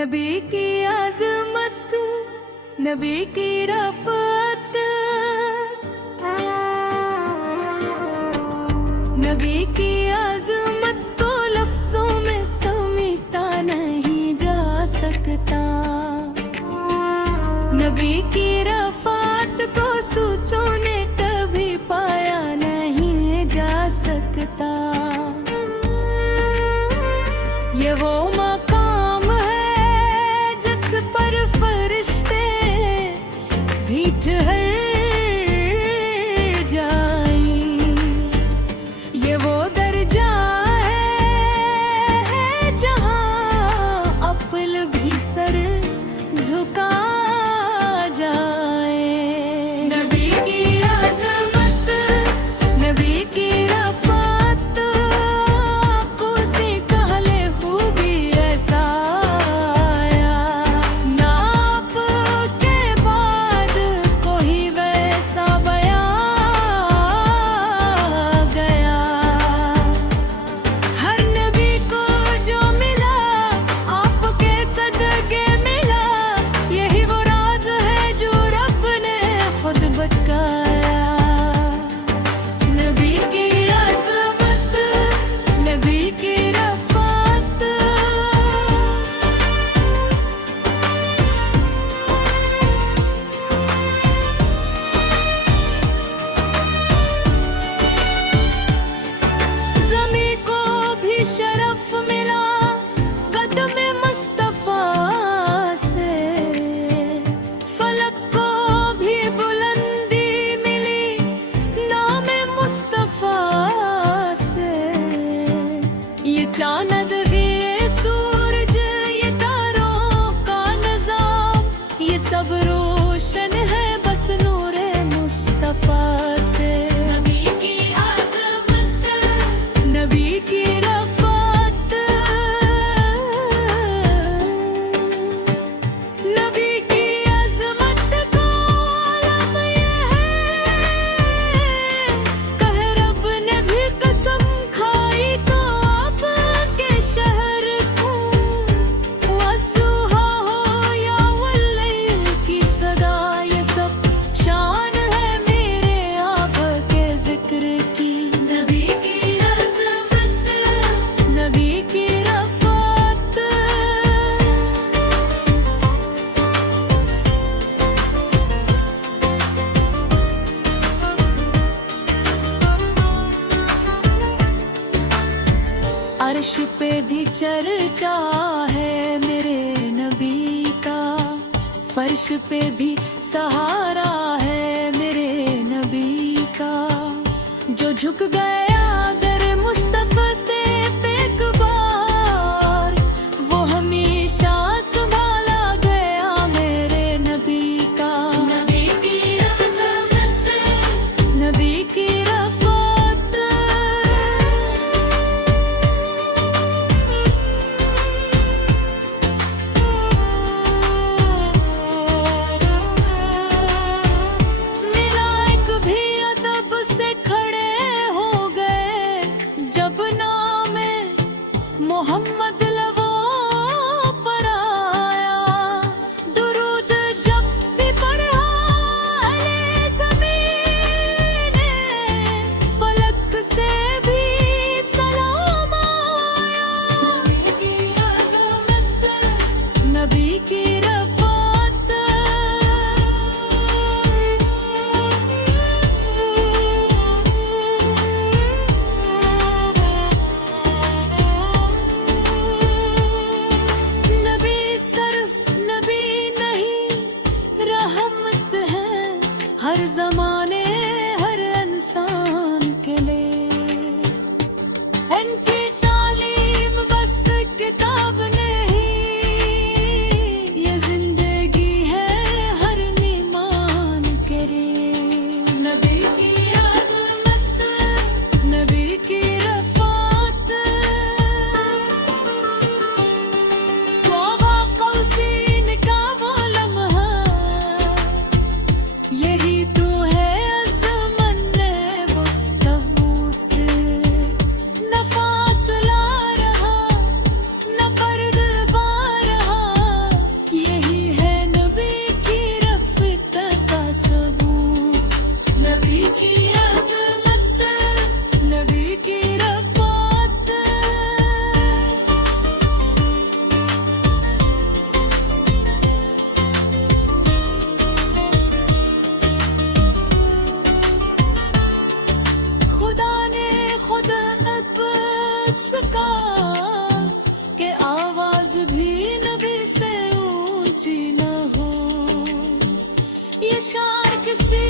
नबी की आज़मत, नबी की रफ़त, नबी की आज़मत को लफ्ज़ों में समेटा नहीं जा सकता। नबी की रफ़त को सोचों ने कभी पाया नहीं जा सकता। ये वो मकाम है जिस पर फरिश्ते भीठ हर जाएं। ये वो दर्जा है जहाँ अपल भी सर झुका जाए। नबी की आज़मत, नबी की रफ़त, आँखों से कहले खूबी ऐसा आया। नाप के बाद कोई वैसा बयां गया। हर नबी को जो मिला आपके सदके मिला। यही वो राज है जो रब ने खुद बताया। नबी की आज़मत, नबी की रफ़त, ज़मीं को भी शरफ मिला कदम मुस्तफ़ा से। फलक को भी बुलंदी मिली नाम मुस्तफ़ा से। ये चांद ये सूरज ये तारों का निज़ाम ये सब रोशन है बस नूरे मुस्तफ़ा से। नबी की आज़मत, नबी की रफ़त, नबी की अज़मत का आलम ये है। कहे रब ने भी कसम खाई तो आपके शहर को। वसुहा हो या वल्लैल की सदा ये सब शान है मेरे आपके ज़िक्र की। नबी की अज़मत, नबी की रफ़त, अर्श पे भी चर्चा है मेरे नबी का। फर्श पे भी सहारा है मेरे नबी का। जो झुक गया दर मुस्तफ़ा से एक बार वो हमेशा संभाला गया मेरे नबी का। नबी की अज़मत, नबी की रफ़त, मलाइक भी अदब से खड़े हो गए जब नाम मोहम्मद लबों पर आया। दुरूद जब भी पढ़ा अले ज़मीं ने फलक से भी सलाम आया। नबी की अज़मत, नबी की रफ़त, नबी सिर्फ नबी नहीं रहमत है हर ज़माने हर इंसान के लिए। इनकी तालीम बस किताब नहीं ये ज़िंदगी है हर ईमान के लिए। नबी की आज़मत, नबी की रफ़त, तौबा कौसीन का वो लम्हा यही तो है शान किसी